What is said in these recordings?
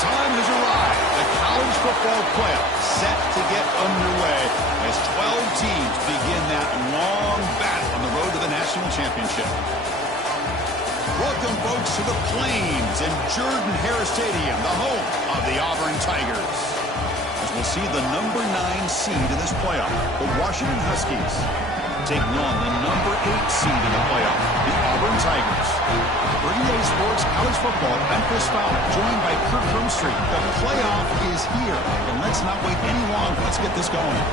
time has arrived. The college football playoff set to get underway as 12 teams begin that long battle on the road to the national championship. Welcome, folks, to the Plains and Jordan-Hare Stadium, the home of the Auburn Tigers. As we'll see the number 9 seed in this playoff, the Washington Huskies, taking on the number 8 seed in the playoff, the Auburn Tigers. For EA Sports College Football, I'm Chris Fowler, joined by Kirk Hermstreet. The playoff is here, and let's not wait any longer. Let's get this going.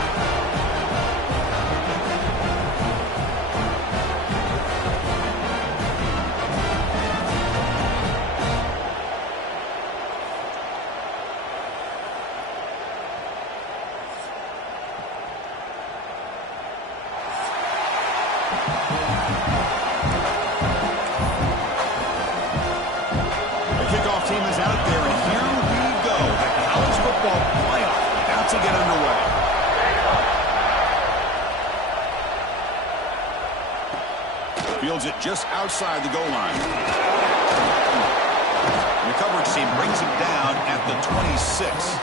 Team is out there, and here we go. The college football playoff about to get underway. Fields it just outside the goal line. And the coverage team brings him down at the 26.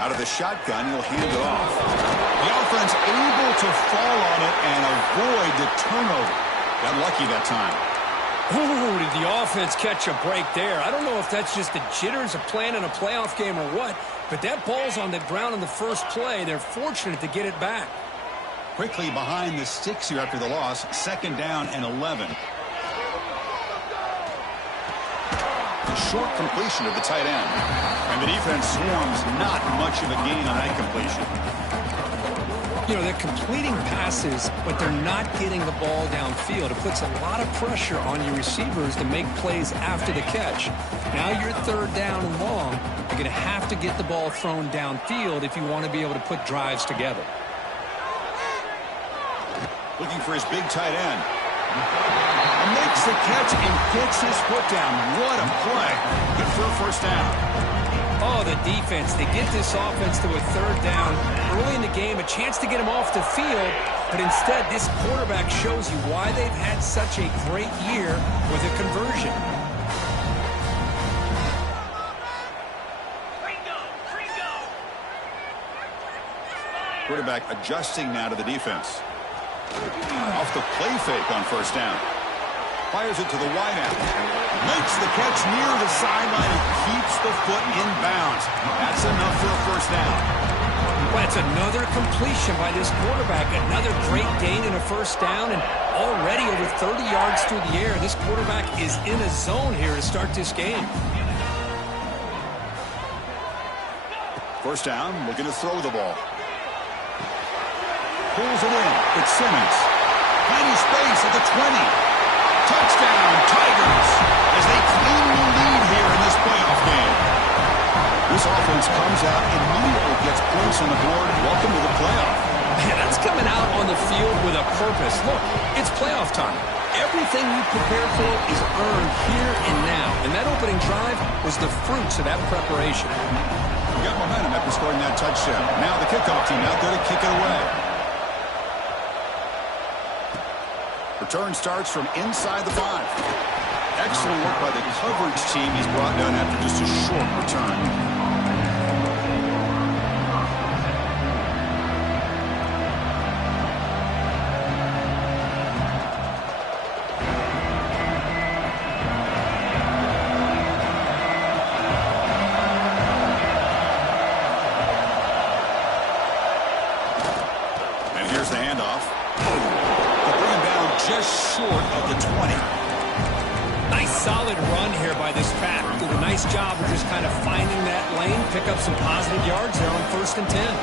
Out of the shotgun, he'll hand it off. The offense able to fall on it and avoid the turnover. Got lucky that time. Ooh, did the offense catch a break there? I don't know if that's just the jitters of playing in a playoff game or what, but that ball's on the ground in the first play. They're fortunate to get it back. Quickly behind the sticks here after the loss. 2nd down and 11. Short completion of the tight end. And the defense swarms not much of a gain on that completion. You know, they're completing passes, but they're not getting the ball downfield. It puts a lot of pressure on your receivers to make plays after the catch. Now you're 3rd down and long. You're going to have to get the ball thrown downfield if you want to be able to put drives together. Looking for his big tight end. Makes the catch and gets his foot down. What a play. Good for a first down. Oh, the defense. They get this offense to a 3rd down. Early in the game, a chance to get him off the field. But instead, this quarterback shows you why they've had such a great year with a conversion. Quarterback adjusting now to the defense. Off the play fake on first down. Fires it to the wideout. Makes the catch near the sideline and keeps the foot in bounds. That's enough for a first down. Well, it's another completion by this quarterback. Another great gain in a first down, and already over 30 yards through the air. This quarterback is in a zone here to start this game. First down, looking to throw the ball. Pulls it in. It's Simmons. Tiny space at the 20. Touchdown, Tigers, as they claim the lead here in this playoff game. This offense comes out and immediately gets points on the board. Welcome to the playoff. Man, that's coming out on the field with a purpose. Look, it's playoff time. Everything you prepare for is earned here and now. And that opening drive was the fruits of that preparation. You got momentum after scoring that touchdown. Now the kickoff team out there to kick it away. Return starts from inside the 5. Excellent work by the coverage team. He's brought down after just a short return. And here's the handoff. Just short of the 20. Nice solid run here by this back. Did a nice job of just kind of finding that lane, pick up some positive yards there on 1st and 10.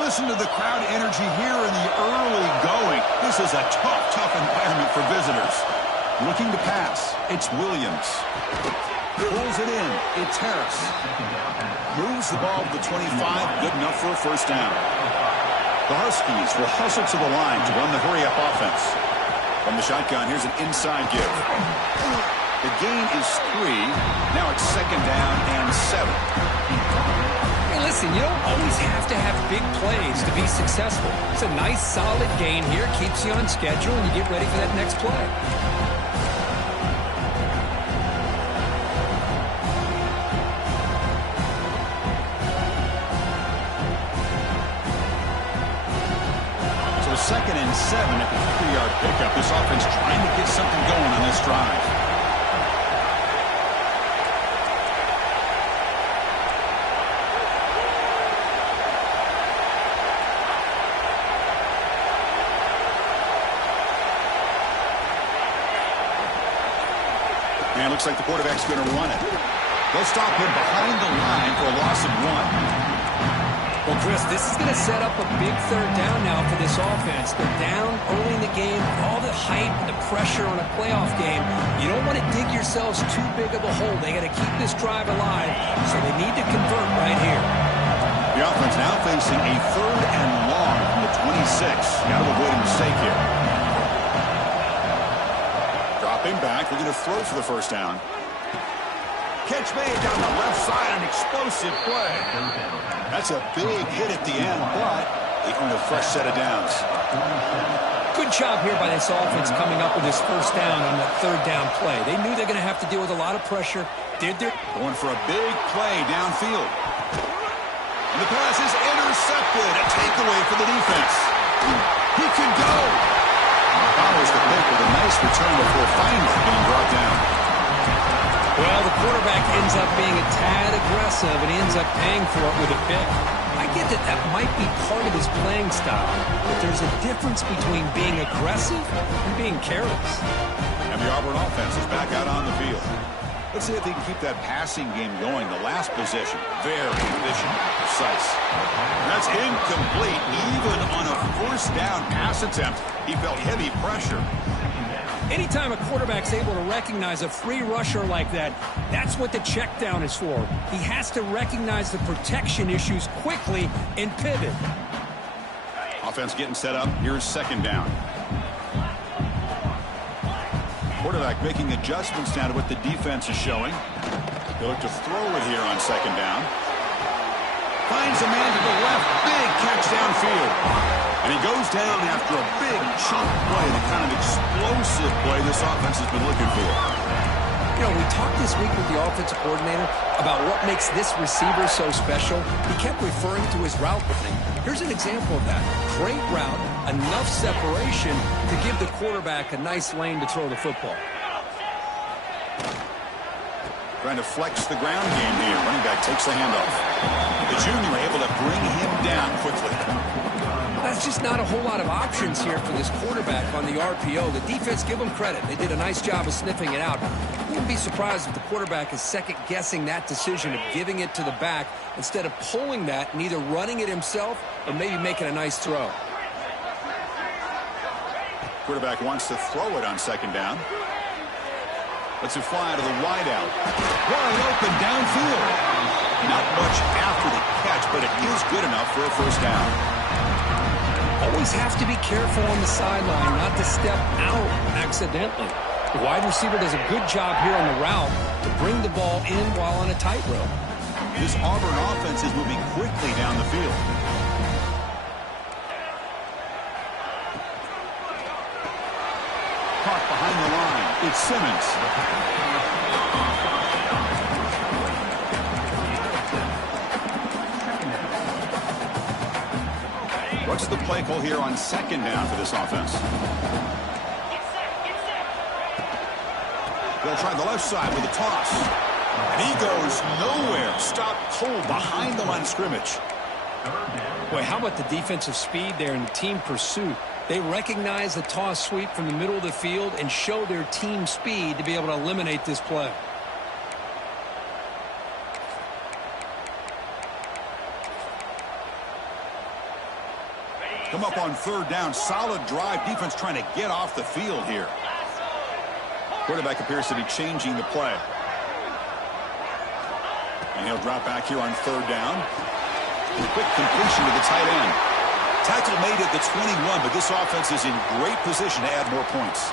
listen to the crowd energy here in the early going. This is a tough environment for visitors. Looking to pass. It's Williams. Pulls it in. It's Harris. Moves the ball to the 25. Good enough for a first down. The Huskies will hustle to the line to run the hurry-up offense. From the shotgun, here's an inside give. The gain is 3. Now it's second down and 7. Hey, listen, you don't always have to have big plays to be successful. It's a nice, solid gain here. Keeps you on schedule, and you get ready for that next play. Second and 7 at the 3-yard pickup. This offense trying to get something going on this drive. And it looks like the quarterback's going to run it. They'll stop him behind the line for a loss of 1. Well, Chris, this is going to set up a big third down now for this offense. They're down early in the game. All the hype and the pressure on a playoff game. You don't want to dig yourselves too big of a hole. They got to keep this drive alive, so they need to convert right here. The offense now facing a third and long from the 26. Got to avoid a mistake here. Dropping back. We're going to throw for the first down. Catch made down the left side, an explosive play. That's a big hit at the end, but they earn a fresh set of downs. Good job here by this offense coming up with this first down on that third down play. They knew they're going to have to deal with a lot of pressure. Going for a big play downfield. And the pass is intercepted. A takeaway for the defense. He can go. Follows the pick with a nice return before finally being brought down. Well, the quarterback ends up being a tad aggressive and ends up paying for it with a pick. I get that that might be part of his playing style, but there's a difference between being aggressive and being careless. And the Auburn offense is back out on the field. Let's see if they can keep that passing game going. The last possession, very efficient, precise. That's incomplete. Even on a first down pass attempt, he felt heavy pressure. Anytime a quarterback's able to recognize a free rusher like that, that's what the check down is for. He has to recognize the protection issues quickly and pivot. Offense getting set up. Here's second down. Quarterback making adjustments down to what the defense is showing. They look to throw it here on second down. Finds a man to the left. Big catch downfield. And he goes down after a big chunk play, the kind of explosive play this offense has been looking for. You know, we talked this week with the offensive coordinator about what makes this receiver so special. He kept referring to his route running. Here's an example of that. Great route, enough separation to give the quarterback a nice lane to throw the football. Trying to flex the ground game here. Running back takes the handoff. The junior able to bring him down quickly. That's just not a whole lot of options here for this quarterback on the RPO. The defense, give them credit. They did a nice job of sniffing it out. I wouldn't be surprised if the quarterback is second-guessing that decision of giving it to the back instead of pulling that and either running it himself or maybe making a nice throw. Quarterback wants to throw it on second down. Lets it fly to the wideout. Wide open downfield. Not much after the catch, but it is good enough for a first down. Always have to be careful on the sideline not to step out accidentally. The wide receiver does a good job here on the route to bring the ball in while on a tightrope. This Auburn offense is moving quickly down the field. Caught behind the line. It's Simmons. What's the play call here on second down for this offense? They'll try the left side with a toss. And he goes nowhere. Stop cold behind the line of scrimmage. Boy, how about the defensive speed there and the team pursuit? They recognize the toss sweep from the middle of the field and show their team speed to be able to eliminate this play. Come up on third down. Solid drive. Defense trying to get off the field here. Quarterback appears to be changing the play. And he'll drop back here on third down. And a quick completion to the tight end. Tackle made at the 21, but this offense is in great position to add more points.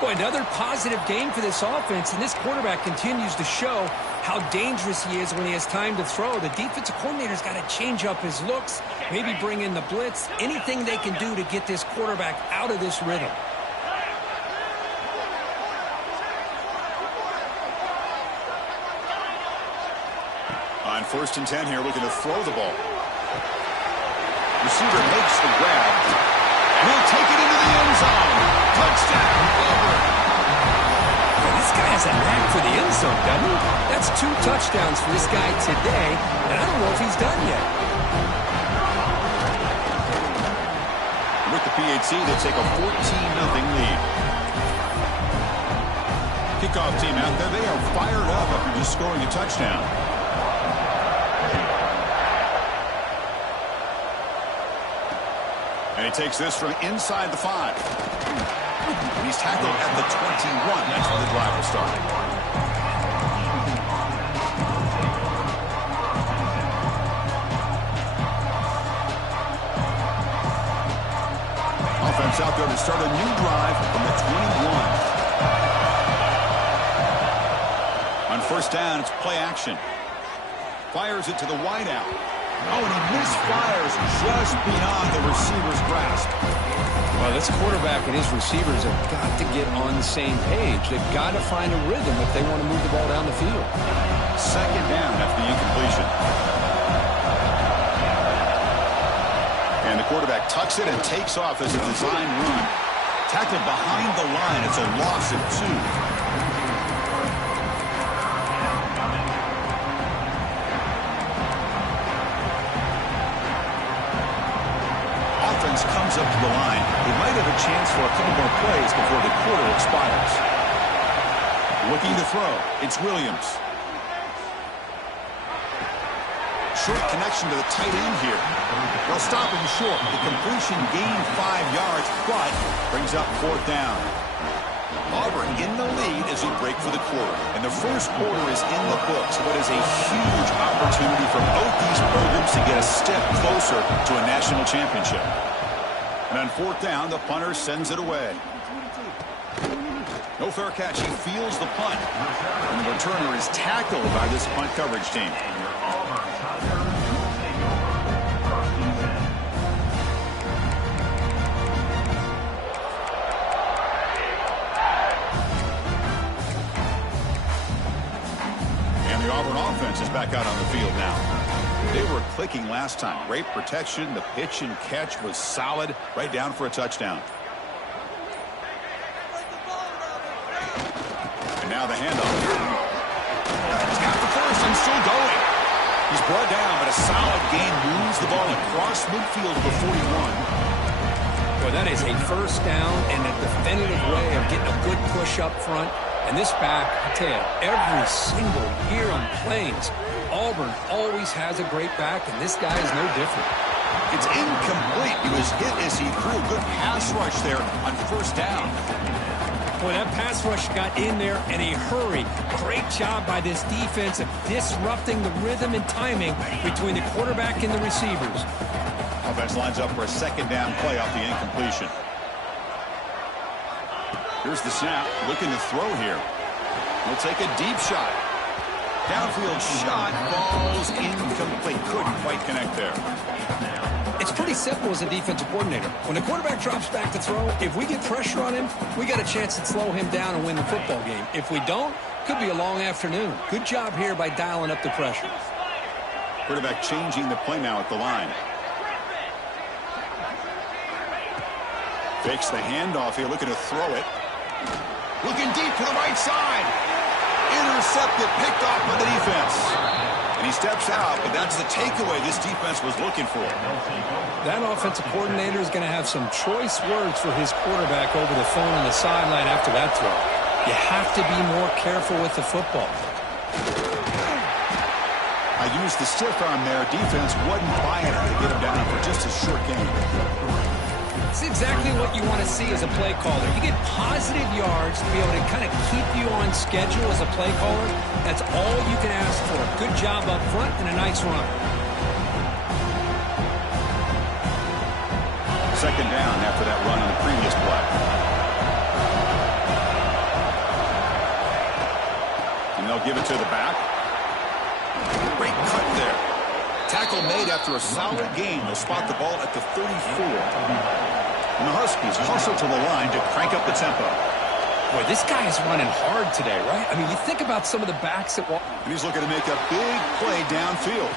Boy, another positive game for this offense, and this quarterback continues to show how dangerous he is when he has time to throw. The defensive coordinator's got to change up his looks, maybe bring in the blitz, anything they can do to get this quarterback out of this rhythm. On 1st and 10 here, looking to throw the ball. Receiver makes the grab. And he'll take it into the end zone. Touchdown, Auburn. Well, this guy has a knack for the end zone, doesn't he? That's 2 touchdowns for this guy today, and I don't know if he's done yet. With the PAT, they take a 14-0 lead. Kickoff team out there. They are fired up after just scoring a touchdown. And he takes this from inside the 5. And he's tackled at the 21. That's where the drive will start. Offense out there to start a new drive from the 21. On 1st down, it's play action. Fires it to the wideout. Oh, and he misfires just beyond the receiver's grasp. Well, this quarterback and his receivers have got to get on the same page. They've got to find a rhythm if they want to move the ball down the field. 2nd down after the incompletion. And the quarterback tucks it and takes off as a design run. Tackled behind the line. It's a loss of 2. Comes up to the line. They might have a chance for a couple more plays before the quarter expires. Looking to throw. It's Williams. Short connection to the tight end here. They'll stop him short. The completion gained 5 yards, but brings up 4th down. Auburn in the lead as we break for the quarter. And the first quarter is in the books. What is a huge opportunity for both these programs to get a step closer to a national championship. And on 4th down, the punter sends it away. No fair catch. He feels the punt. And the returner is tackled by this punt coverage team. And the Auburn offense is back out on the field now. They were clicking last time. Great protection. The pitch and catch was solid. Right down for a touchdown. And now the handoff. He's got the first and still going. He's brought down, but a solid gain moves the ball across midfield to the 41. Well, that is a 1st down and a definitive way of getting a good push up front. And this back, I tell you, every single year on Plains, Auburn always has a great back, and this guy is no different. It's incomplete. He was hit as he threw a good pass rush there on 1st down. Boy, that pass rush got in there in a hurry. Great job by this defense of disrupting the rhythm and timing between the quarterback and the receivers. Offense lines up for a 2nd down play off the incompletion. Here's the snap. Looking to throw here. We'll take a deep shot. Downfield shot falls incomplete. Couldn't quite connect there. It's pretty simple as a defensive coordinator. When the quarterback drops back to throw, if we get pressure on him, we got a chance to slow him down and win the football game. If we don't, could be a long afternoon. Good job here by dialing up the pressure. Quarterback changing the play now at the line. Fakes the handoff here, looking to throw it. Looking deep to the right side. Intercepted, picked off by the defense. And he steps out, but that's the takeaway this defense was looking for. That offensive coordinator is going to have some choice words for his quarterback over the phone on the sideline after that throw. You have to be more careful with the football. used the stiff arm there. Defense wasn't buying it to get him down for just a short game. It's exactly what you want to see as a play caller. You get positive yards to be able to kind of keep you on schedule as a play caller. That's all you can ask for. Good job up front and a nice run. Second down after that run on the previous play. And they'll give it to the back. Great cut there. Tackle made after a solid gain. They'll spot the ball at the 34. And the Huskies hustle to the line to crank up the tempo. Boy, this guy is running hard today, right? I mean, you think about some of the backs that walk. And he's looking to make a big play downfield.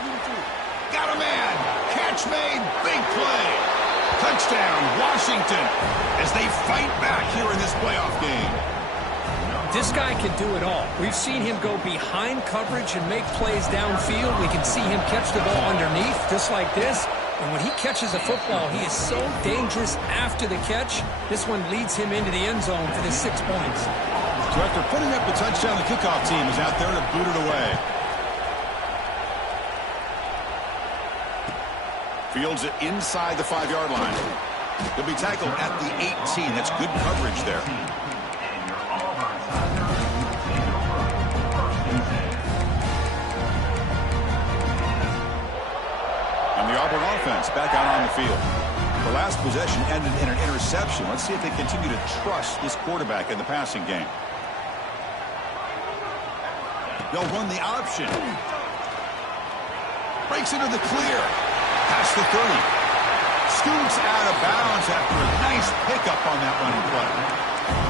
Got a man. Catch made. Big play. Touchdown, Washington, as they fight back here in this playoff game. This guy can do it all. We've seen him go behind coverage and make plays downfield. We can see him catch the ball underneath, just like this. And when he catches a football, he is so dangerous after the catch. This one leads him into the end zone for the 6 points. So after putting up the touchdown, the kickoff team is out there to boot it away. Fields it inside the 5-yard line. He'll be tackled at the 18. That's good coverage there. And the Auburn offense back out on the field. The last possession ended in an interception. Let's see if they continue to trust this quarterback in the passing game. They'll run the option. Breaks into the clear. Past the 30. Scoots out of bounds after a nice pickup on that running play.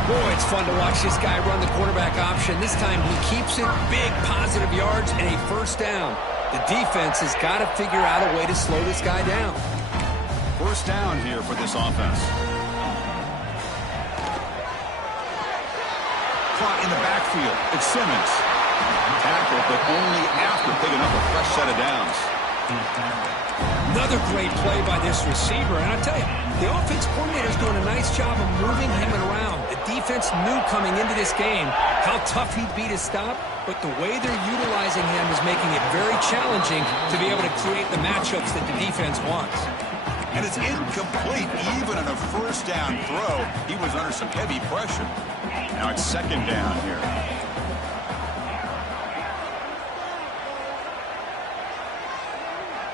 Boy, it's fun to watch this guy run the quarterback option. This time he keeps it, big positive yards, and a first down. The defense has got to figure out a way to slow this guy down. First down here for this offense. Caught in the backfield. It's Simmons. Tackled, but only after picking up a fresh set of downs. Another great play by this receiver. And I tell you, the offense coordinator's doing a nice job of moving him around. The defense knew coming into this game how tough he'd be to stop, but the way they're utilizing him is making it very challenging to be able to create the matchups that the defense wants. And it's incomplete. Even on a first down throw, he was under some heavy pressure. Now it's second down here.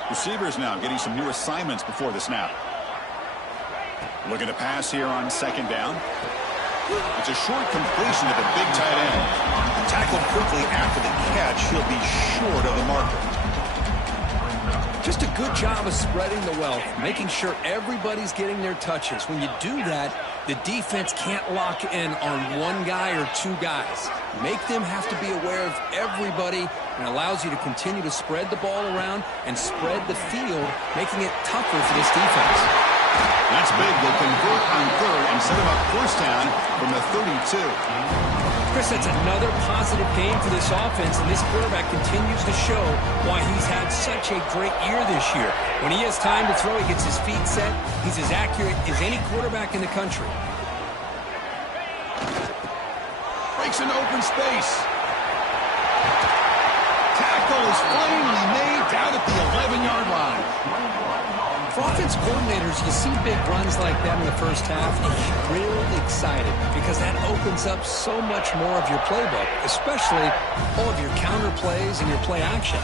Receivers now getting some new assignments before the snap. Looking to pass here on second down. It's a short completion to the big tight end. Tackled quickly after the catch. He'll be short of the marker. Just a good job of spreading the wealth, making sure everybody's getting their touches. When you do that, the defense can't lock in on one guy or two guys. Make them have to be aware of everybody, and allows you to continue to spread the ball around and spread the field, making it tougher for this defense. That's big. They'll convert on third and set him up first down from the 32. Chris, that's another positive game for this offense, and this quarterback continues to show why he's had such a great year this year. When he has time to throw, he gets his feet set. He's as accurate as any quarterback in the country. Breaks into open space. Tackle is finally made down at the 11-yard line. For offense coordinators, you see big runs like that in the first half, you get real excited because that opens up so much more of your playbook, especially all of your counter plays and your play action.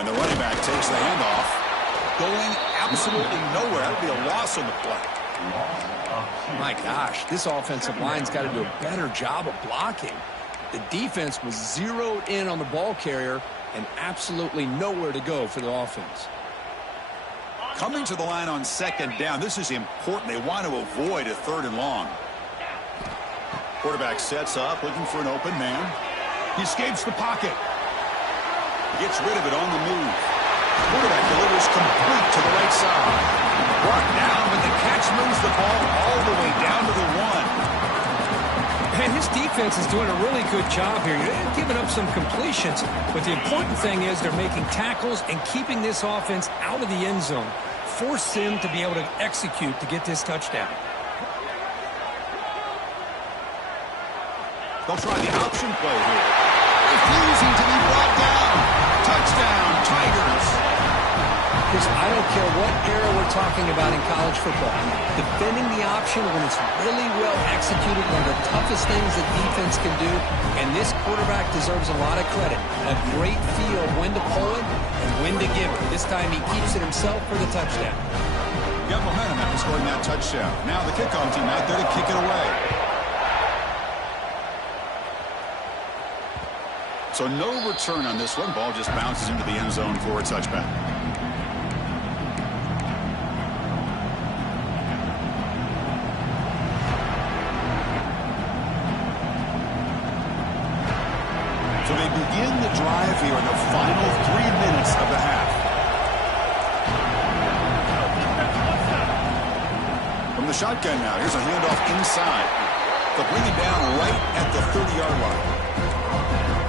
And the running back takes the handoff, going absolutely nowhere. That would be a loss on the play. My gosh, this offensive line's got to do a better job of blocking. The defense was zeroed in on the ball carrier and absolutely nowhere to go for the offense. Coming to the line on second down, this is important. They want to avoid a third and long. Quarterback sets up, looking for an open man. He escapes the pocket. Gets rid of it on the move. Quarterback delivers complete to the right side. Brought down, but the catch moves the ball all the way down to the 1. And his defense is doing a really good job here. They're giving up some completions, but the important thing is they're making tackles and keeping this offense out of the end zone. Force him to be able to execute to get this touchdown. They'll try the option play here. Refusing to be brought down. Touchdown, Tigers. Chris, I don't care what era we're talking about in college football. Defending the option when it's really well executed, one of the toughest things that defense can do, and this quarterback deserves a lot of credit. A great feel of when to pull it and when to give it. This time he keeps it himself for the touchdown. Got momentum after scoring that touchdown. Now the kickoff team out there to kick it away. So no return on this one. Ball just bounces into the end zone for a touchback. So they begin the drive here in the final 3 minutes of the half. From the shotgun now, here's a handoff inside. They'll bring it down right at the 30-yard line.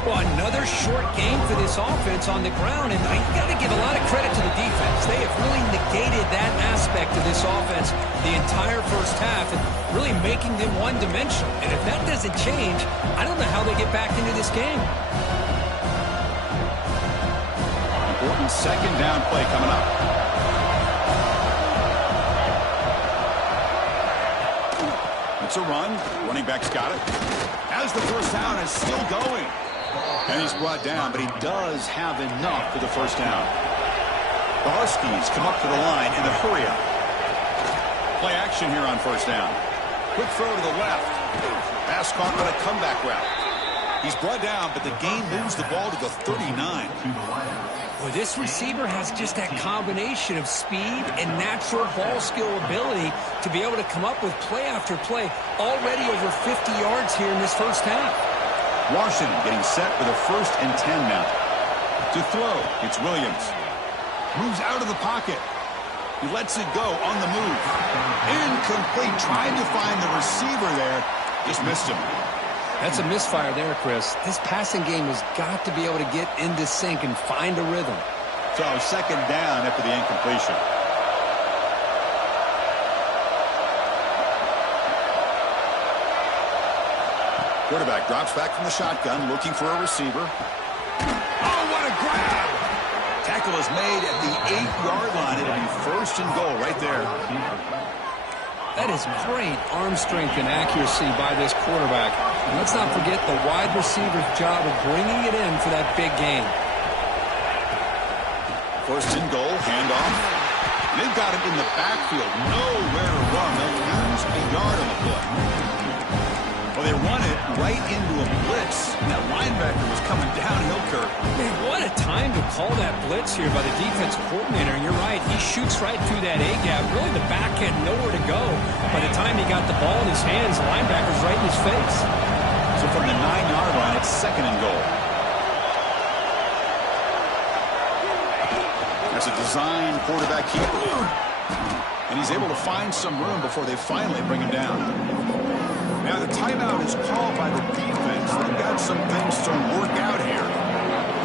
Well, another short game for this offense on the ground, and you got to give a lot of credit to the defense. They have really negated that aspect of this offense the entire first half and really making them one-dimensional. And if that doesn't change, I don't know how they get back into this game. Important second down play coming up. It's a run. Running back's got it. Has the first down and still going. And he's brought down, but he does have enough for the first down. The Huskies come up to the line in a hurry-up. Play action here on first down. Quick throw to the left. Pass caught on a comeback route. He's brought down, but the gain moves the ball to the 39. Well, this receiver has just that combination of speed and natural ball skill ability to be able to come up with play after play, already over 50 yards here in this first half. Washington getting set with a 1st and 10 now. To throw, it's Williams. Moves out of the pocket. He lets it go on the move. Incomplete. Tried to find the receiver there. Just missed him. That's a misfire there, Chris. This passing game has got to be able to get into sync and find a rhythm. So second down after the incompletion. Quarterback drops back from the shotgun, looking for a receiver. Oh, what a grab! Tackle is made at the 8-yard line. It'll be 1st and goal right there. That is great arm strength and accuracy by this quarterback. And let's not forget the wide receiver's job of bringing it in for that big game. 1st and goal, handoff. They've got him in the backfield. Nowhere to run. They'll lose a yard on the play. Well, they run it right into a blitz. That linebacker was coming downhill, Kirk. Man, what a time to call that blitz here by the defensive coordinator. And you're right, he shoots right through that A-gap. Really, the back had nowhere to go. By the time he got the ball in his hands, the linebacker's right in his face. So from the 9-yard line, it's 2nd and goal. That's a design quarterback keeper. And he's able to find some room before they finally bring him down. Now the timeout is called by the defense. They've got some things to work out here.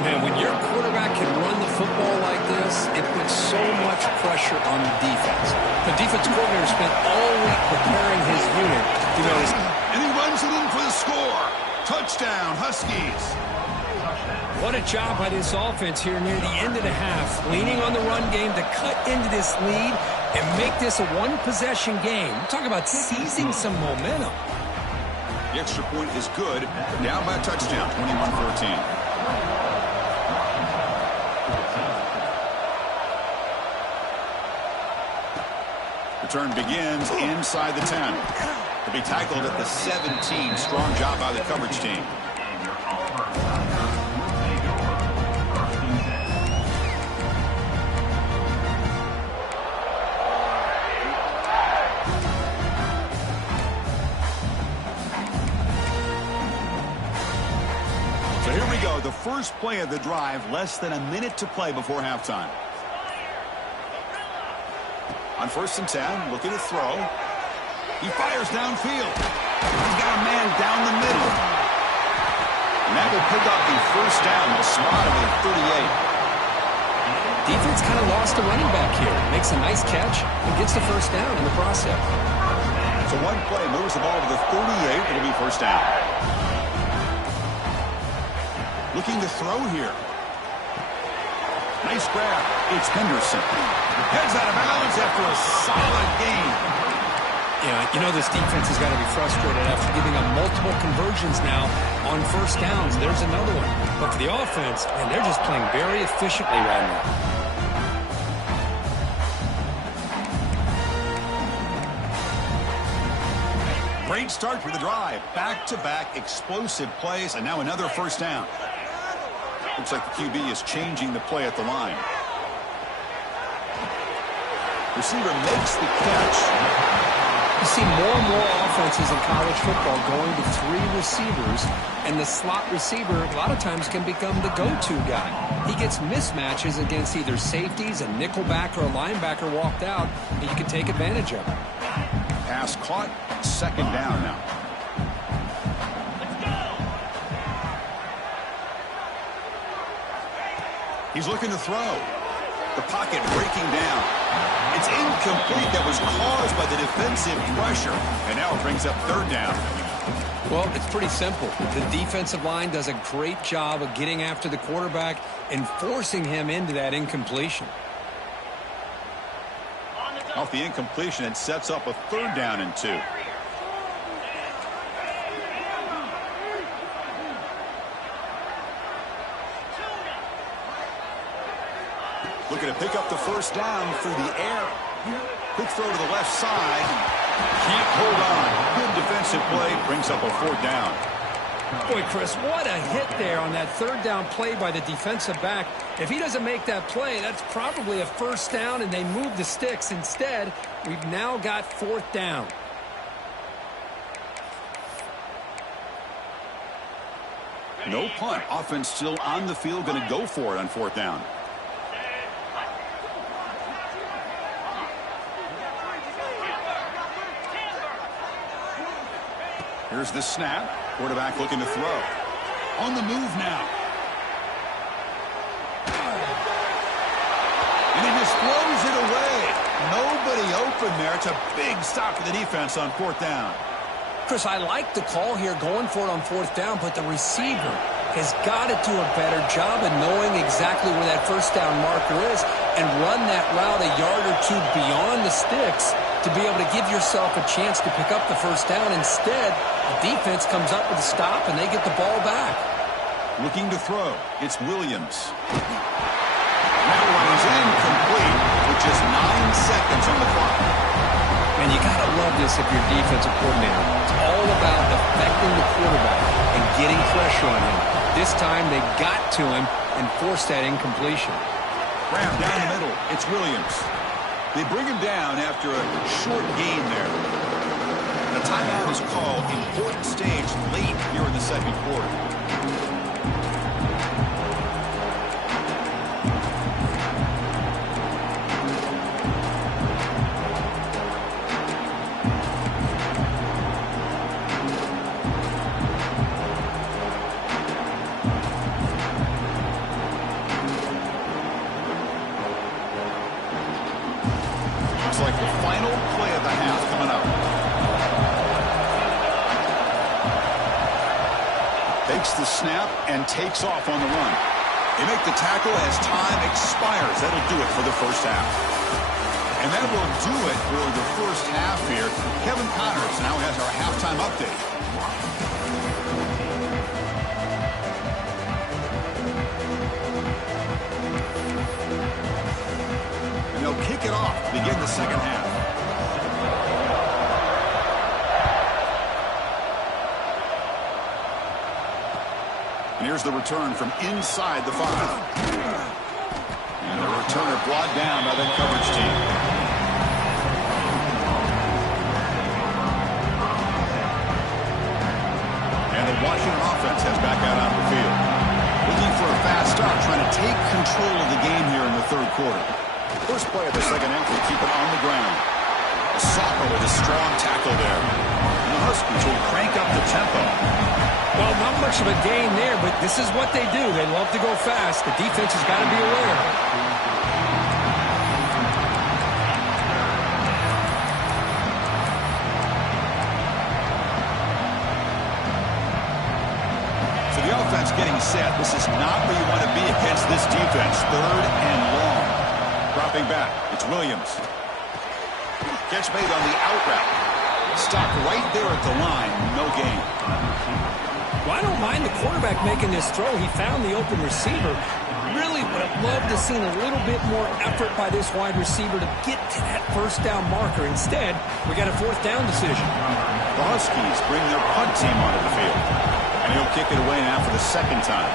Man, when your quarterback can run the football like this, it puts so much pressure on the defense. The defense coordinator spent all week preparing his unit. You notice, and he runs it in for the score. Touchdown, Huskies. What a job by this offense here near the end of the half, leaning on the run game to cut into this lead and make this a one-possession game. Talk about seizing some momentum. The extra point is good. Down by a touchdown, 21-14. Return begins inside the 10. To be tackled at the 17. Strong job by the coverage team. So here we go. The first play of the drive, less than a minute to play before halftime. On 1st and 10, looking to throw. He fires downfield. He's got a man down the middle. And that will pick up the first down. The spot of the 38. Defense kind of lost a running back here. Makes a nice catch and gets the first down in the process. So one play moves the ball to the 38. It'll be first down. Looking to throw here. Nice grab. It's Henderson. Heads out of bounds after a solid gain. Yeah, you know this defense has got to be frustrated after giving up multiple conversions now on first downs. There's another one. But for the offense, man, they're just playing very efficiently right now. Great start for the drive. Back-to-back explosive plays, and now another first down. Looks like the QB is changing the play at the line. Receiver makes the catch. You see more and more offenses in college football going to 3 receivers, and the slot receiver a lot of times can become the go-to guy. He gets mismatches against either safeties, a nickelback, or a linebacker walked out, and you can take advantage of it. Pass caught, second down now. He's looking to throw. The pocket breaking down. It's incomplete. That was caused by the defensive pressure. And now it brings up third down. Well, it's pretty simple. The defensive line does a great job of getting after the quarterback and forcing him into that incompletion. Off the incompletion, it sets up a third down and 2. Looking to pick up the first down through the air. Quick throw to the left side. Can't hold on. Good defensive play. Brings up a fourth down. Boy, Chris, what a hit there on that third down play by the defensive back. If he doesn't make that play, that's probably a first down, and they move the sticks. Instead, we've now got fourth down. No punt. Offense still on the field, going to go for it on fourth down. Here's the snap. Quarterback looking to throw. On the move now. And he just throws it away. Nobody open there. It's a big stop for the defense on fourth down. Chris, I like the call here going for it on fourth down, but the receiver has got to do a better job of knowing exactly where that first down marker is and run that route a yard or two beyond the sticks to be able to give yourself a chance to pick up the first down. Instead, the defense comes up with a stop, and they get the ball back. Looking to throw. It's Williams. That one is incomplete with just 9 seconds on the clock. And you got to love this if you're a defensive coordinator. It's all about affecting the quarterback and getting pressure on him. This time, they got to him and forced that incompletion. Grab down the middle. It's Williams. They bring him down after a short gain there. The timeout is called. Important stage late here in the second quarter. Like the final play of the half coming up. Takes the snap and takes off on the run. They make the tackle as time expires. That'll do it for the first half. And that will do it for the first half here. Kevin Connors now has our halftime update. They'll kick it off to begin the second half. And here's the return from inside the 5. And the returner brought down by that coverage team. And the Washington offense has back out on the field. Looking for a fast start, trying to take control of the game here in the third quarter. First play of the second half will keep it on the ground. Soccer with a strong tackle there. And the Huskies will crank up the tempo. Well, not much of a gain there, but this is what they do. They love to go fast. The defense has got to be aware. So the offense getting set. This is not where you want to be against this defense. Third and Dropping back. It's Williams. Catch made on the out route. Stopped right there at the line. No gain. Well, I don't mind the quarterback making this throw. He found the open receiver. Really would have loved to seen a little bit more effort by this wide receiver to get to that first down marker. Instead, we got a fourth down decision. The Huskies bring their punt team onto the field. And he'll kick it away now for the second time.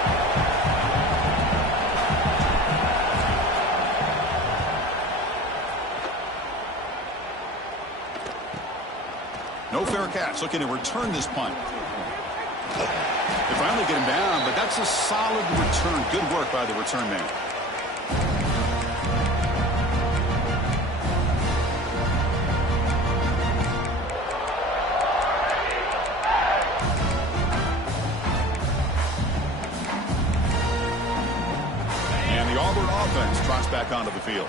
No fair catch, looking to return this punt. They finally get him down, but that's a solid return. Good work by the return man. And the Auburn offense trots back onto the field.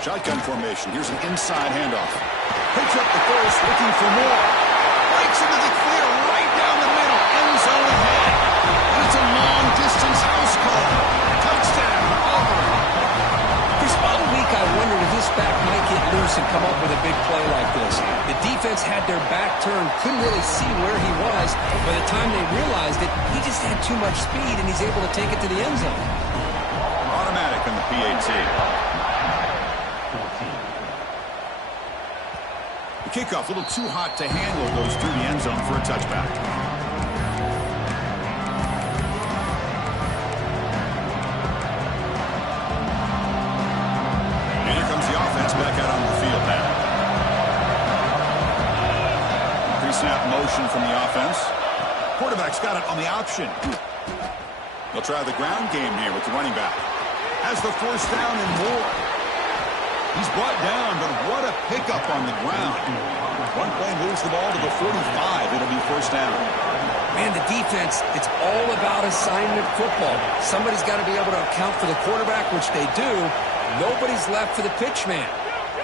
Shotgun formation. Here's an inside handoff. Picks up the first, looking for more. Breaks into the clear right down the middle. End zone ahead. And it's a long-distance house call. Touchdown, Auburn. Chris, all week I wondered if this back might get loose and come up with a big play like this. The defense had their back turned, couldn't really see where he was. By the time they realized it, he just had too much speed, and he's able to take it to the end zone. Automatic in the PAT. The kickoff, a little too hot to handle, goes through the end zone for a touchback. And here comes the offense back out on the field now. Pre-snap motion from the offense. Quarterback's got it on the option. They'll try the ground game here with the running back. Has the first down and more. He's brought down, but what a pickup on the ground. One play moves the ball to the 45. It'll be first down. Man, the defense, it's all about assignment football. Somebody's got to be able to account for the quarterback, which they do. Nobody's left for the pitch man.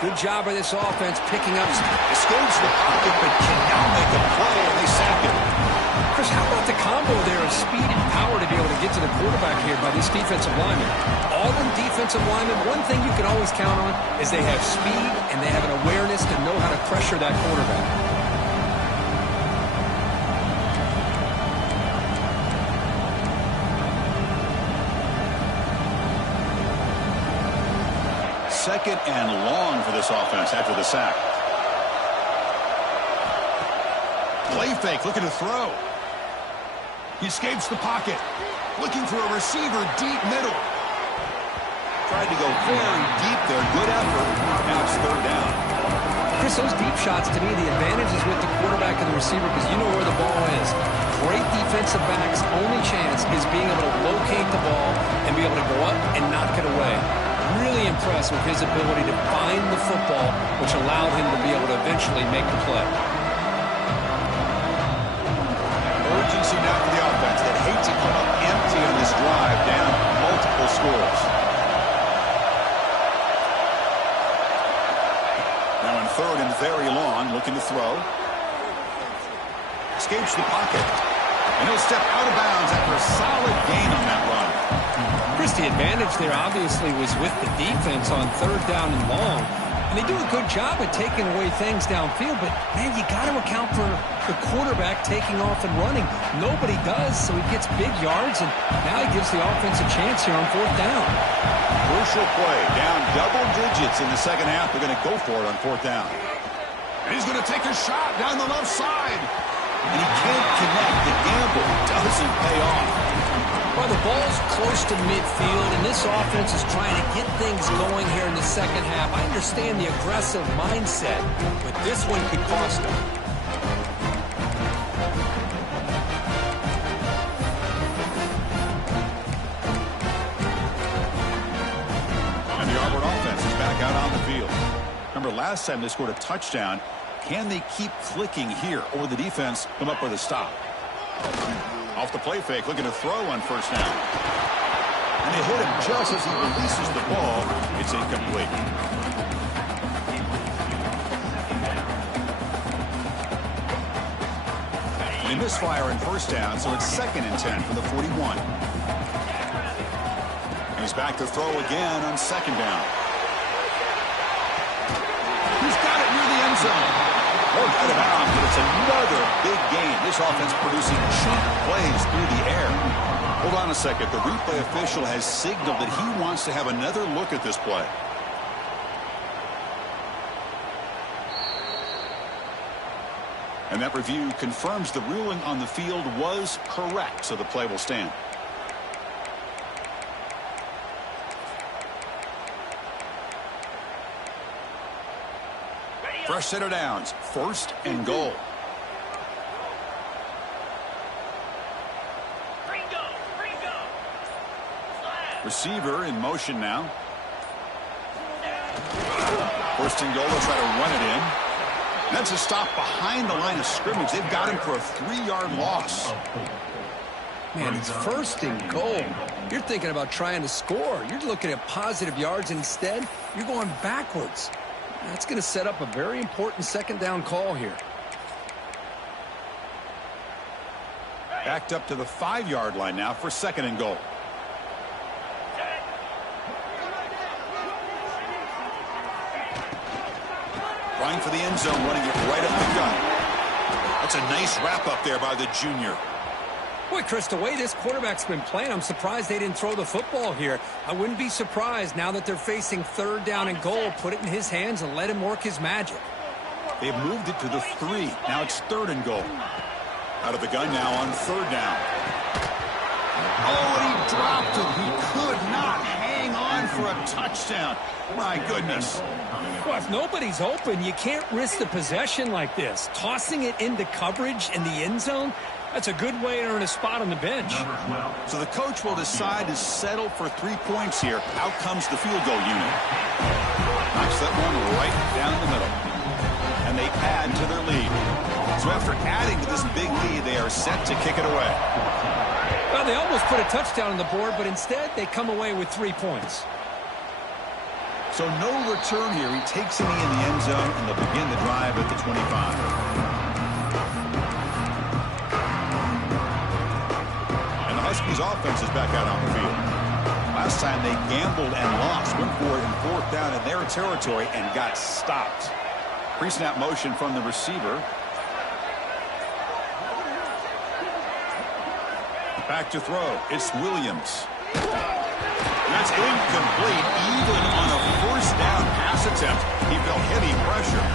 Good job by this offense picking up. Escapes the pocket, but cannot make a play, and they sack him. Chris, how about the combo there of speed and power to be able to get to the quarterback here by this defensive lineman? Auburn defensive linemen, one thing you can always count on is they have speed and they have an awareness to know how to pressure that quarterback. Second and long for this offense after the sack. Play fake, looking to throw. He escapes the pocket. Looking for a receiver deep middle. Tried to go very deep there. Good effort. Now it's third down. Chris, those deep shots, to me, the advantage is with the quarterback and the receiver because you know where the ball is. Great defensive backs' only chance is being able to locate the ball and be able to go up and knock it away. Really impressed with his ability to find the football, which allowed him to be able to eventually make the play. Urgency now for the offense that hate to come up empty on this drive, down multiple scores. Now in third and very long, looking to throw. Escapes the pocket. And he'll step out of bounds after a solid gain on that run. Chris, the advantage there obviously was with the defense on third down and long. And they do a good job at taking away things downfield, but, man, you got to account for the quarterback taking off and running. Nobody does, so he gets big yards, and now he gives the offense a chance here on fourth down. Crucial play, down double digits in the second half. They're going to go for it on fourth down. And he's going to take a shot down the left side. And he can't connect. The gamble doesn't pay off. Well, the ball's close to midfield, and this offense is trying to get things going here in the second half. I understand the aggressive mindset, but this one could cost them. And the Auburn offense is back out on the field. Remember, last time they scored a touchdown. Can they keep clicking here, or the defense come up with a stop? Off the play fake, looking to throw on first down. And they hit him just as he releases the ball. It's incomplete. And they misfire in first down, so it's 2nd and 10 from the 41. And He's back to throw again on second down. He's got it near the end zone. Out of bounds, but it's another big game. This offense producing chunk plays through the air. Hold on a second. The replay official has signaled that he wants to have another look at this play. And that review confirms the ruling on the field was correct, so the play will stand. Fresh set of downs, 1st and goal. Receiver in motion now. 1st and goal, they'll try to run it in. That's a stop behind the line of scrimmage. They've got him for a 3-yard loss. Man, it's 1st and goal. You're thinking about trying to score. You're looking at positive yards, and instead, you're going backwards. That's going to set up a very important 2nd down call here. Backed up to the 5-yard line now for 2nd and goal. Trying for the end zone, running it right up the gut. That's a nice wrap up there by the junior. Boy, Chris, the way this quarterback's been playing, I'm surprised they didn't throw the football here. I wouldn't be surprised now that they're facing 3rd down and goal. Put it in his hands and let him work his magic. They've moved it to the 3. Now it's 3rd and goal. Out of the gun now on 3rd down. Oh, and he dropped him. He could not hang on for a touchdown. My goodness. Well, if nobody's open, you can't risk the possession like this. Tossing it into coverage in the end zone, that's a good way to earn a spot on the bench. So the coach will decide to settle for 3 points here. Out comes the field goal unit. Knocks that one right down the middle. And they add to their lead. So after adding to this big lead, they are set to kick it away. Well, they almost put a touchdown on the board, but instead they come away with 3 points. So no return here. He takes it in the end zone, and they'll begin the drive at the 25. And the Huskies offense is back out on the field. Last time they gambled and lost. Went for it in 4th down in their territory and got stopped. Pre-snap motion from the receiver. Back to throw. It's Williams. That's incomplete. Even on a 1st down pass attempt, he felt heavy pressure.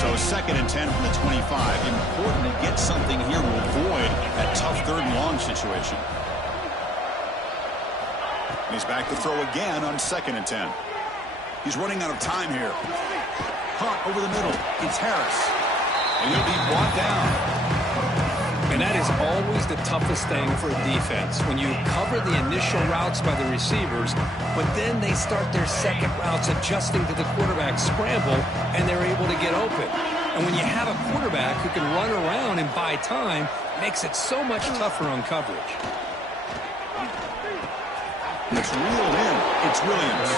So 2nd and 10 from the 25. Important to get something here to avoid that tough 3rd and long situation. He's back to throw again on 2nd and 10. He's running out of time here. Caught over the middle. It's Harris. And he'll be brought down. And that is always the toughest thing for a defense, when you cover the initial routes by the receivers, but then they start their second routes adjusting to the quarterback's scramble, and they're able to get open. And when you have a quarterback who can run around and buy time, it makes it so much tougher on coverage. It's reeled in. It's Williams.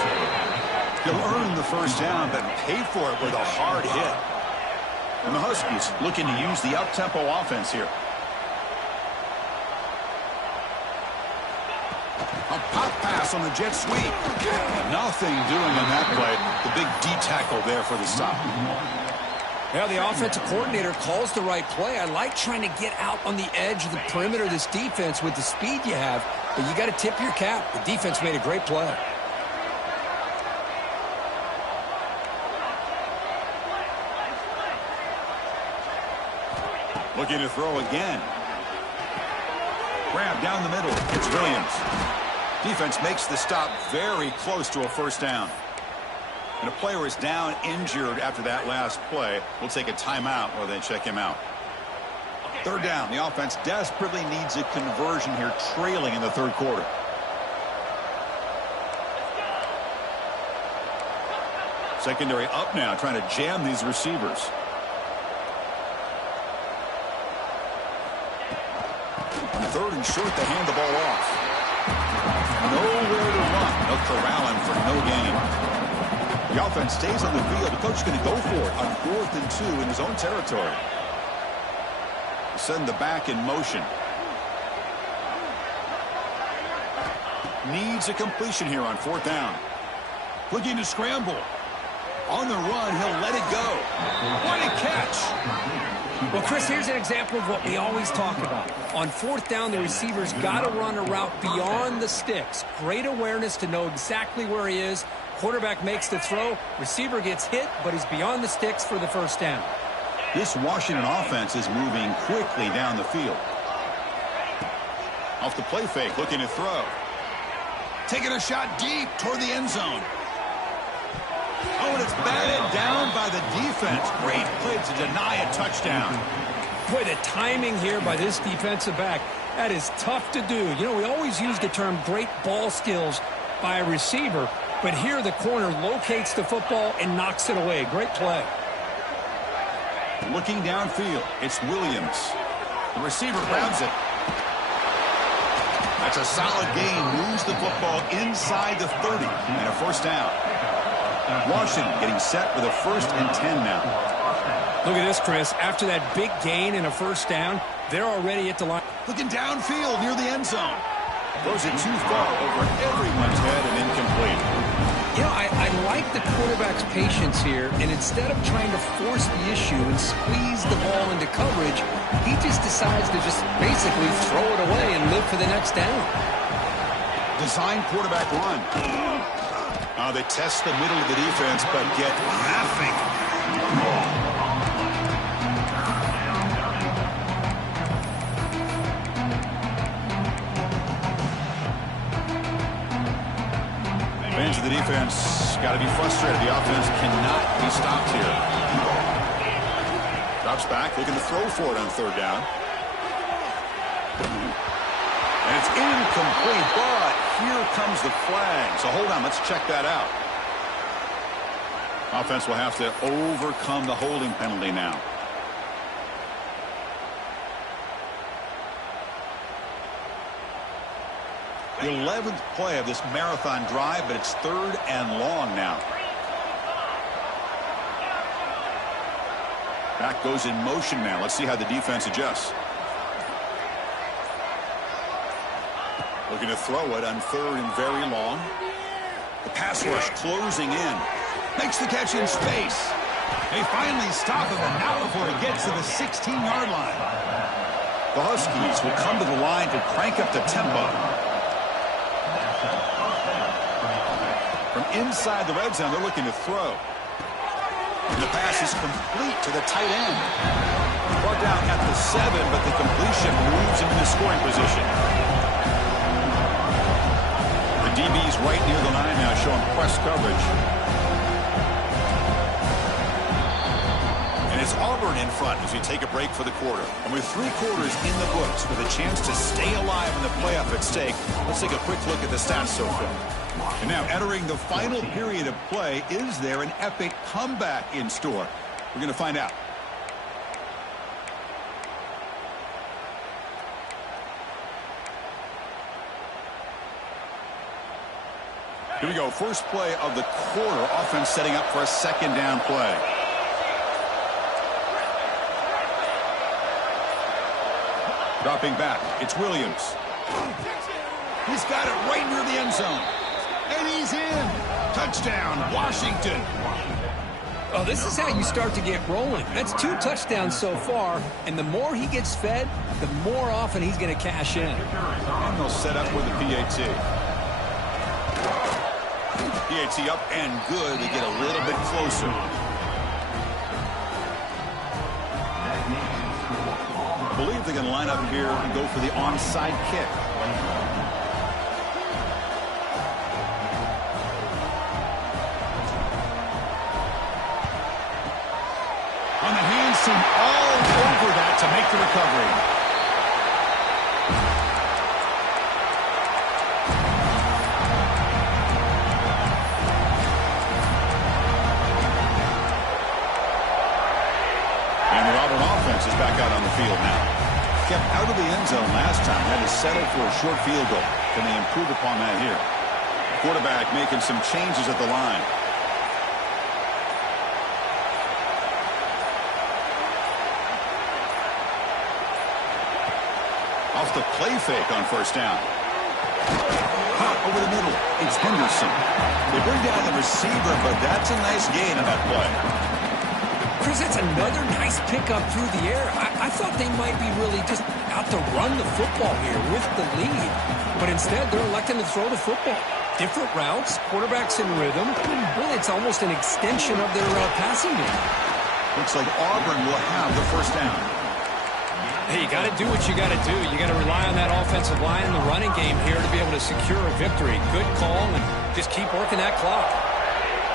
He'll earn the 1st down, but pay for it with a hard hit. And the Huskies looking to use the up-tempo offense here. A pop pass on the jet sweep. Nothing doing in that play. The big D tackle there for the stop. Yeah, the offensive coordinator calls the right play. I like trying to get out on the edge of the perimeter of this defense with the speed you have, but you got to tip your cap. The defense made a great play. Looking to throw again. Grab down the middle. It's Williams. Defense makes the stop very close to a 1st down. And a player is down injured after that last play. We'll take a timeout while they check him out. 3rd down. The offense desperately needs a conversion here, trailing in the 3rd quarter. Secondary up now, trying to jam these receivers. On 3rd and short, they hand the ball off. Nowhere to run. They'll corral him for no gain. The offense stays on the field. The coach is going to go for it on 4th and 2 in his own territory. Send the back in motion. Needs a completion here on 4th down. Looking to scramble. On the run, he'll let it go. What a catch! Well, Chris, here's an example of what we always talk about. On 4th down, the receiver's got to run a route beyond the sticks. Great awareness to know exactly where he is. Quarterback makes the throw. Receiver gets hit, but he's beyond the sticks for the first down. This Washington offense is moving quickly down the field. Off the play fake, looking to throw. Taking a shot deep toward the end zone. Oh, and it's batted down by the defense. Great play to deny a touchdown. Boy, the timing here by this defensive back, that is tough to do. You know, we always use the term great ball skills by a receiver, but here the corner locates the football and knocks it away. Great play. Looking downfield, it's Williams. The receiver grabs it. That's a solid gain. Moves the football inside the 30 and a first down. Washington getting set with a 1st and 10 now. Look at this, Chris. After that big gain and a first down, they're already at the line. Looking downfield near the end zone. Throws it too far over everyone's head and incomplete. You know, I like the quarterback's patience here, and instead of trying to force the issue and squeeze the ball into coverage, he just decides to just basically throw it away and live for the next down. Design quarterback run. They test the middle of the defense, but get nothing. Fans of the defense got to be frustrated. The offense cannot be stopped here. Drops back, looking to throw for it on 3rd down. And it's incomplete, but here comes the flag. So hold on, let's check that out. Offense will have to overcome the holding penalty now. The 11th play of this marathon drive, but it's 3rd and long now. Back goes in motion now. Let's see how the defense adjusts. Looking to throw it on 3rd and very long. The pass rush closing in. Makes the catch in space. They finally stop him, and now before he gets to the 16-yard line. The Huskies will come to the line to crank up the tempo. From inside the red zone, they're looking to throw. And the pass is complete to the tight end. Brought down at the 7, but the completion moves him into scoring position. The DB's right near the line now, showing press coverage. And it's Auburn in front as we take a break for the quarter. And with 3 quarters in the books with a chance to stay alive in the playoff at stake, let's take a quick look at the stats so far. And now entering the final period of play, is there an epic comeback in store? We're going to find out. Here we go. First play of the quarter. Offense setting up for a 2nd down play. Dropping back. It's Williams. He's got it right near the end zone. And he's in. Touchdown, Washington. Oh, this is how you start to get rolling. That's 2 touchdowns so far, and the more he gets fed, the more often he's going to cash in. And they'll set up with the PAT. PAT up and good. They get a little bit closer. I believe they're going to line up here and go for the onside kick. On the hands team all over that to make the recovery. And the Auburn offense is back out on the field now. Kept out of the end zone last time. Had to settle for a short field goal. Can they improve upon that here? Quarterback making some changes at the line. Off the play fake on first down. Caught over the middle. It's Henderson. They bring down the receiver, but that's a nice gain on that play. Chris, that's another nice pickup through the air. I thought they might be really just out to run the football here with the lead. But instead, they're electing to throw the football. Different routes, quarterbacks in rhythm. Really, it's almost an extension of their passing game. Looks like Auburn will have the first down. Hey, you got to do what you got to do. You got to rely on that offensive line in the running game here to be able to secure a victory. Good call, and just keep working that clock.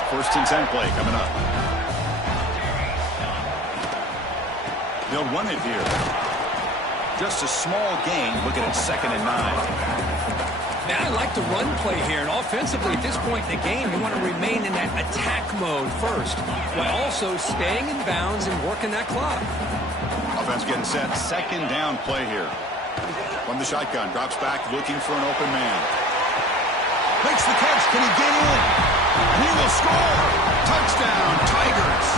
1st and 10 play coming up. They'll run it here. Just a small gain. Looking at 2nd and 9. Now, I like the run play here, and offensively at this point in the game, you want to remain in that attack mode first, while also staying in bounds and working that clock. Offense getting set. 2nd down play here. From the shotgun, drops back, looking for an open man. Makes the catch. Can he get in? And he will score. Touchdown, Tigers.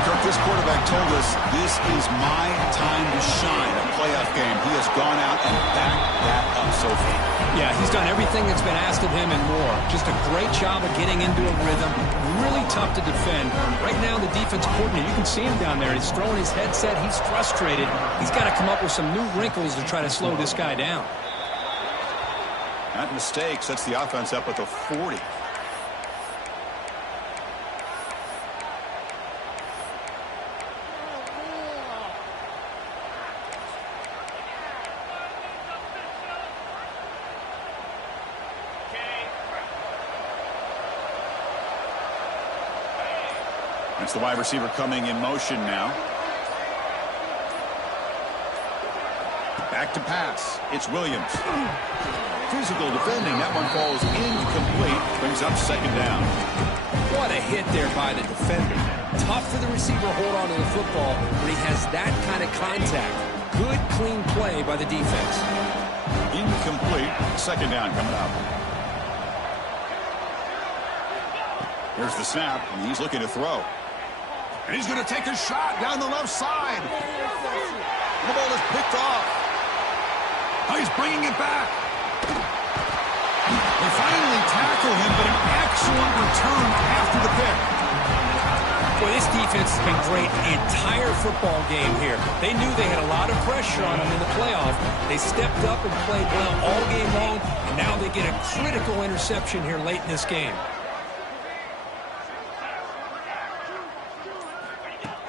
Kirk, this quarterback told us this is my time to shine. A playoff game. He has gone out and backed that up so far. Yeah, he's done everything that's been asked of him and more. Just a great job of getting into a rhythm. Really tough to defend. Right now, the defense coordinator, you can see him down there. He's throwing his headset. He's frustrated. He's got to come up with some new wrinkles to try to slow this guy down. That mistake sets the offense up at the 40. It's the wide receiver coming in motion now. Back to pass. It's Williams. Physical defending. That one falls incomplete. Brings up 2nd down. What a hit there by the defender. Tough for the receiver to hold on to the football when he has that kind of contact. Good, clean play by the defense. Incomplete. 2nd down coming up. Here's the snap, and he's looking to throw. And he's going to take a shot down the left side. The ball is picked off. Oh, he's bringing it back. They finally tackle him, but an excellent return after the pick. Boy, this defense has been great the entire football game here. They knew they had a lot of pressure on them in the playoff. They stepped up and played well all game long, and now they get a critical interception here late in this game.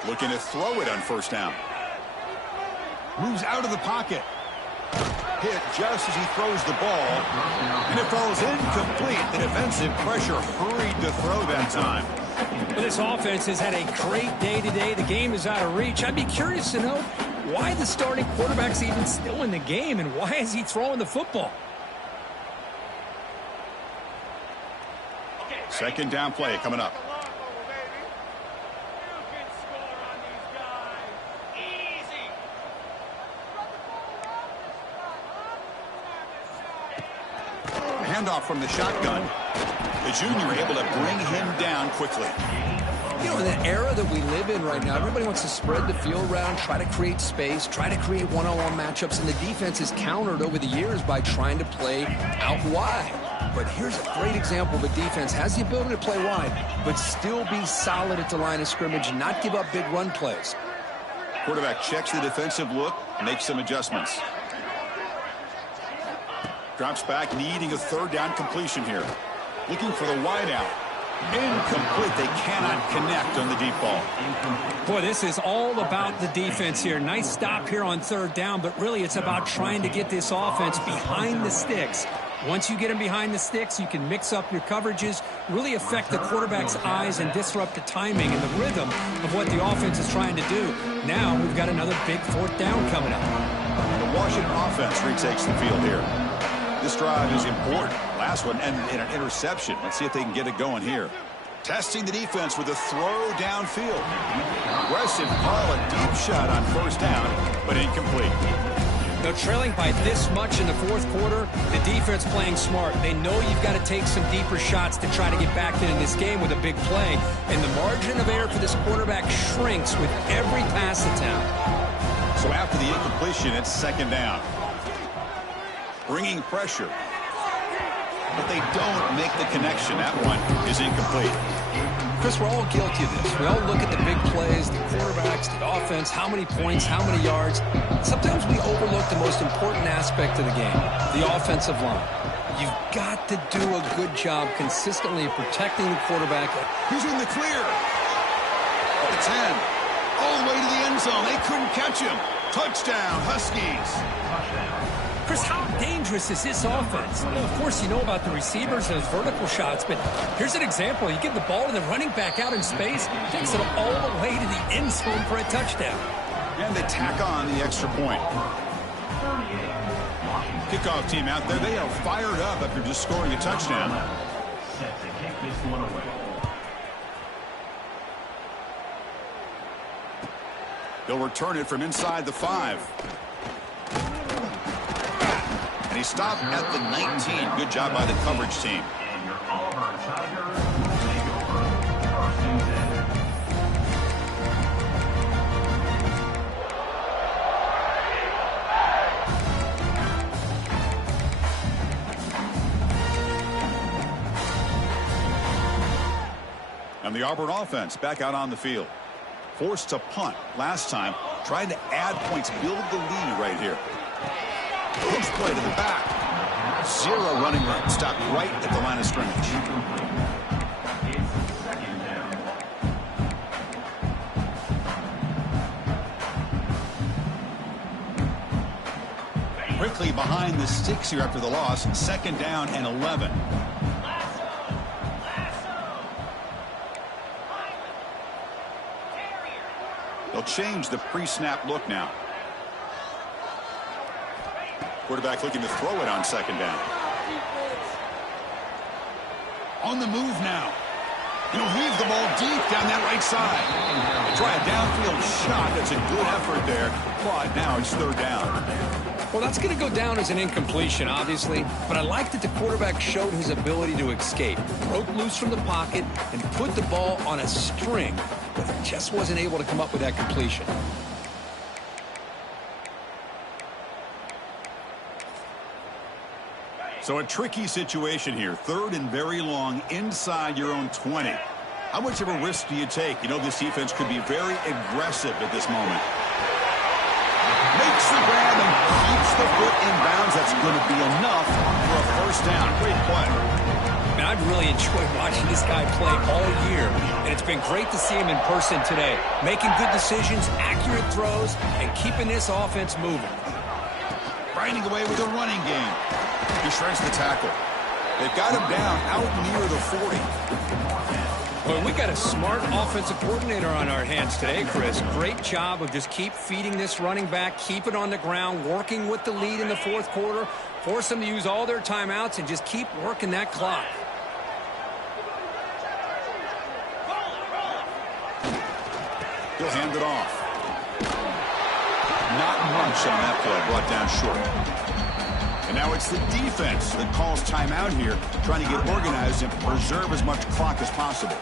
Looking to throw it on 1st down. Moves out of the pocket. Hit just as he throws the ball. And it falls incomplete. The defensive pressure hurried to throw that time. Well, this offense has had a great day today. The game is out of reach. I'd be curious to know why the starting quarterback's even still in the game and why is he throwing the football? 2nd down play coming up. Handoff from the shotgun. The junior able to bring him down quickly. You know, in the era that we live in right now, everybody wants to spread the field around, try to create space, try to create one-on-one matchups, and the defense is countered over the years by trying to play out wide. But here's a great example of a defense has the ability to play wide, but still be solid at the line of scrimmage and not give up big run plays. Quarterback checks the defensive look, makes some adjustments. Drops back, needing a 3rd down completion here. Looking for the wide out. Incomplete. They cannot connect on the deep ball. Boy, this is all about the defense here. Nice stop here on 3rd down, but really it's about trying to get this offense behind the sticks. Once you get them behind the sticks, you can mix up your coverages, really affect the quarterback's eyes and disrupt the timing and the rhythm of what the offense is trying to do. Now we've got another big 4th down coming up. The Washington offense retakes the field here. This drive is important. Last one ended in an interception. Let's see if they can get it going here. Testing the defense with a throw downfield. Aggressive call, a deep shot on 1st down, but incomplete. Now, trailing by this much in the 4th quarter, the defense playing smart. They know you've got to take some deeper shots to try to get back into this game with a big play. And the margin of error for this quarterback shrinks with every pass attempt. So after after the incompletion, it's second down. Bringing pressure. But they don't make the connection. That one is incomplete. Chris, we're all guilty of this. We all look at the big plays, the quarterbacks, the offense, how many points, how many yards. Sometimes we overlook the most important aspect of the game, the offensive line. You've got to do a good job consistently protecting the quarterback. He's in the clear. The 10. All the way to the end zone. They couldn't catch him. Touchdown, Huskies. Chris, how dangerous is this offense? Well, of course, you know about the receivers and those vertical shots, but here's an example. You give the ball to the running back out in space, takes it all the way to the end zone for a touchdown. And they tack on the extra point. Kickoff team out there. They are fired up after just scoring a touchdown. Set to kick this one away. They'll return it from inside the 5. And he stopped at the 19. Good job by the coverage team. And your Auburn Tigers take over first and 10. And the Auburn offense back out on the field. Forced to punt last time. Trying to add points, build the lead right here. Push play to the back. 0 running room. Stopped right at the line of scrimmage. It's second down. Quickly behind the sticks here after the loss. Second down and 11. They'll change the pre-snap look now. Quarterback looking to throw it on second down. On the move now. He'll heave the ball deep down that right side. They try a downfield shot. That's a good effort there. But now it's third down. Well, that's going to go down as an incompletion, obviously. But I like that the quarterback showed his ability to escape. Broke loose from the pocket and put the ball on a string. But he just wasn't able to come up with that completion. So a tricky situation here. Third and very long inside your own 20. How much of a risk do you take? You know, this defense could be very aggressive at this moment. Makes the grab and keeps the foot in bounds. That's going to be enough for a first down. Great play. Man, I've really enjoyed watching this guy play all year, and it's been great to see him in person today. Making good decisions, accurate throws, and keeping this offense moving. Grinding away with a running game. He shreds the tackle. They've got him down out near the 40. Well, we got a smart offensive coordinator on our hands today, Chris. Great job of just keep feeding this running back, keep it on the ground, working with the lead in the fourth quarter, force them to use all their timeouts, and just keep working that clock. He'll hand it off. Not much on that play, brought down short. And now it's the defense that calls timeout here, trying to get organized and preserve as much clock as possible.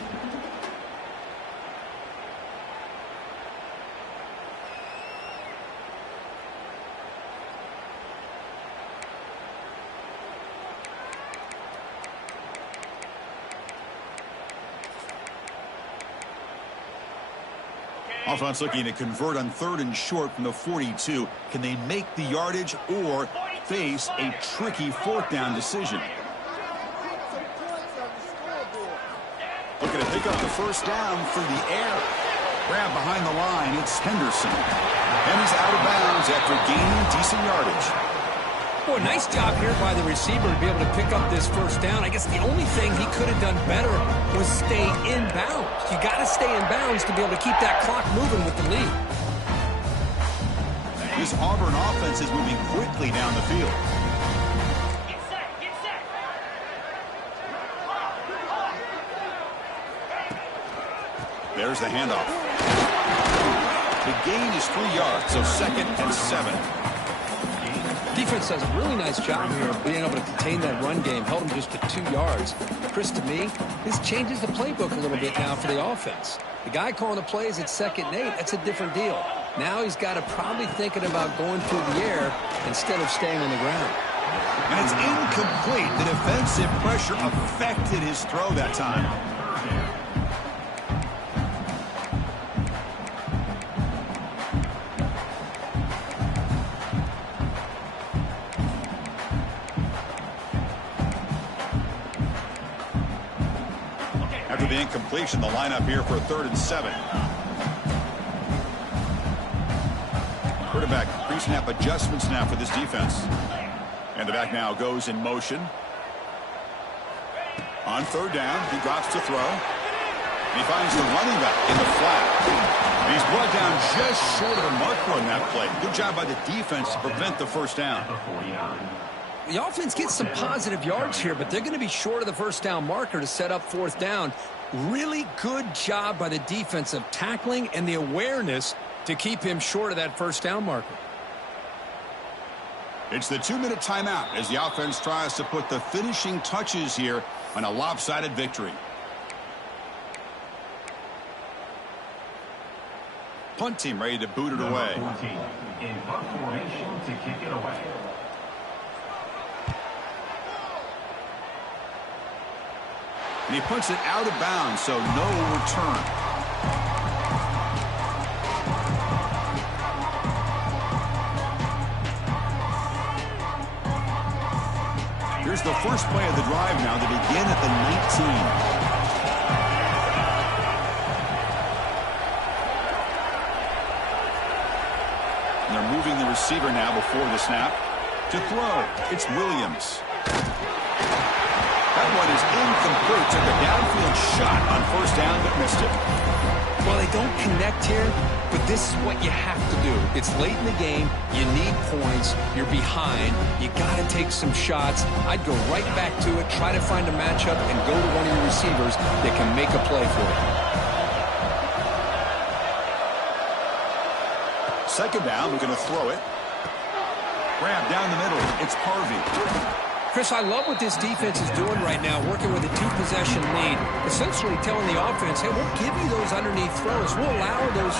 Offense looking to convert on third and short from the 42. Can they make the yardage or face a tricky fourth down decision? Looking to pick up the first down through the air. Grab behind the line. It's Henderson. And he's out of bounds after gaining decent yardage. Boy, nice job here by the receiver to be able to pick up this first down. I guess the only thing he could have done better was stay in bounds. You got to stay in bounds to be able to keep that clock moving with the lead. This Auburn offense is moving quickly down the field. Get set, get set. There's the handoff. The gain is 3 yards, so second and 7. Defense does a really nice job here of being able to contain that run game. Held him just to 2 yards. Chris, to me, this changes the playbook a little bit now for the offense. The guy calling the plays at 2nd and 8, that's a different deal. Now he's got to probably thinking about going through the air instead of staying on the ground. And it's incomplete. The defensive pressure affected his throw that time. After the incompletion, the lineup here for a 3rd and 7. Quarterback pre-snap adjustments now for this defense. And the back now goes in motion. On 3rd down, he drops to throw. And he finds the running back in the flat. And he's brought down just short of the marker on that play. Good job by the defense to prevent the 1st down. The offense gets some positive yards here, but they're going to be short of the 1st down marker to set up 4th down. Really good job by the defense of tackling and the awareness to keep him short of that 1st down marker. It's the 2-minute timeout as the offense tries to put the finishing touches here on a lopsided victory. Punt team ready to boot it away. In punt formation to kick it away. And he puts it out of bounds, so no return. Here's the first play of the drive now to begin at the 19. And they're moving the receiver now before the snap. To throw, it's Williams. That one is incomplete. Took a downfield shot on 1st down, but missed it. Well, they don't connect here, but this is what you have to do. It's late in the game. You need points. You're behind. You got to take some shots. I'd go right back to it, try to find a matchup, and go to one of your receivers that can make a play for you. 2nd down, we're going to throw it. Grab down the middle. It's Harvey. Chris, I love what this defense is doing right now, working with a 2-possession lead, essentially telling the offense, hey, we'll give you those underneath throws. We'll allow those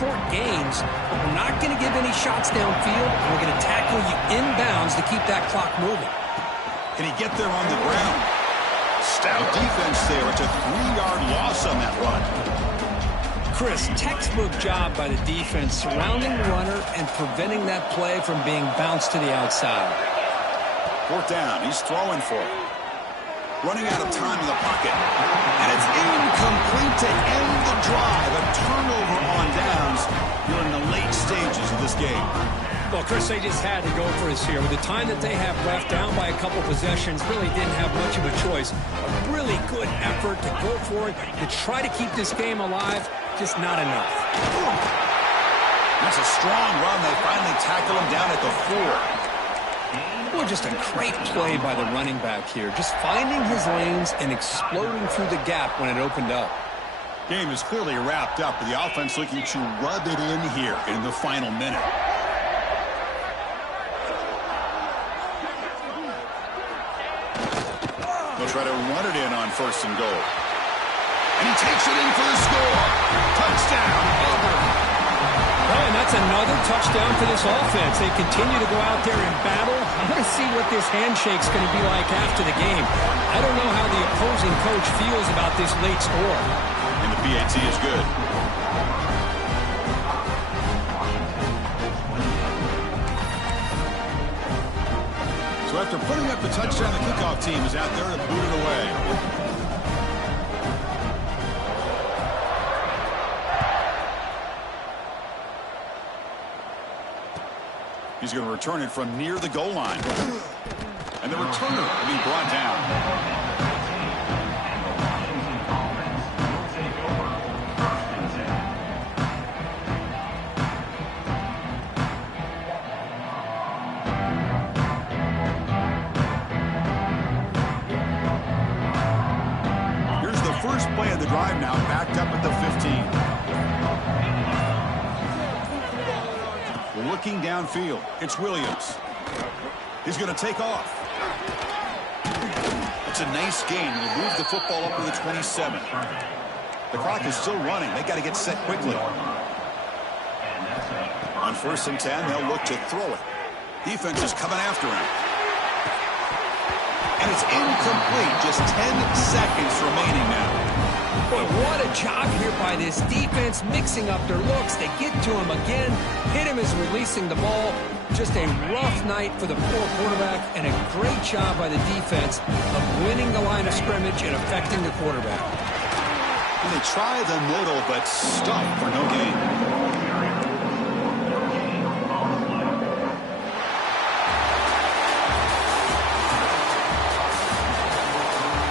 short gains, but we're not going to give any shots downfield, and we're going to tackle you inbounds to keep that clock moving. Can he get there on the ground? Stout defense there. It's a 3-yard loss on that run. Chris, textbook job by the defense surrounding the runner and preventing that play from being bounced to the outside. 4th down. He's throwing for it. Running out of time in the pocket. And it's incomplete to end the drive. A turnover on downs here in the late stages of this game. Well, Chris, they just had to go for this here. With the time that they have left, down by a couple possessions, really didn't have much of a choice. A really good effort to go for it, to try to keep this game alive, just not enough. That's a strong run. They finally tackle him down at the 4. Well, just a great play by the running back here. Just finding his lanes and exploding through the gap when it opened up. Game is clearly wrapped up, with the offense looking to rub it in here in the final minute. They'll try to run it in on 1st and goal. And he takes it in for the score. Touchdown, Auburn. Oh, and that's another touchdown for this offense. They continue to go out there and battle. I want to see what this handshake's going to be like after the game. I don't know how the opposing coach feels about this late score. And the PAT is good. So after putting up the touchdown, the kickoff team is out there to boot it away. He's going to return it from near the goal line. And the returner will be brought down. Here's the first play of the drive now, backed up at the 15. Looking downfield, it's Williams. He's going to take off. It's a nice gain. You move the football up to the 27. The clock is still running. They got to get set quickly. And that's On 1st and 10, they'll look to throw it. Defense is coming after him. And it's incomplete. Just 10 seconds remaining now. Boy, what a job here by this defense, mixing up their looks. They get to him again, hit him as releasing the ball. Just a rough night for the poor quarterback, and a great job by the defense of winning the line of scrimmage and affecting the quarterback. And they try the middle, but stuck for no gain.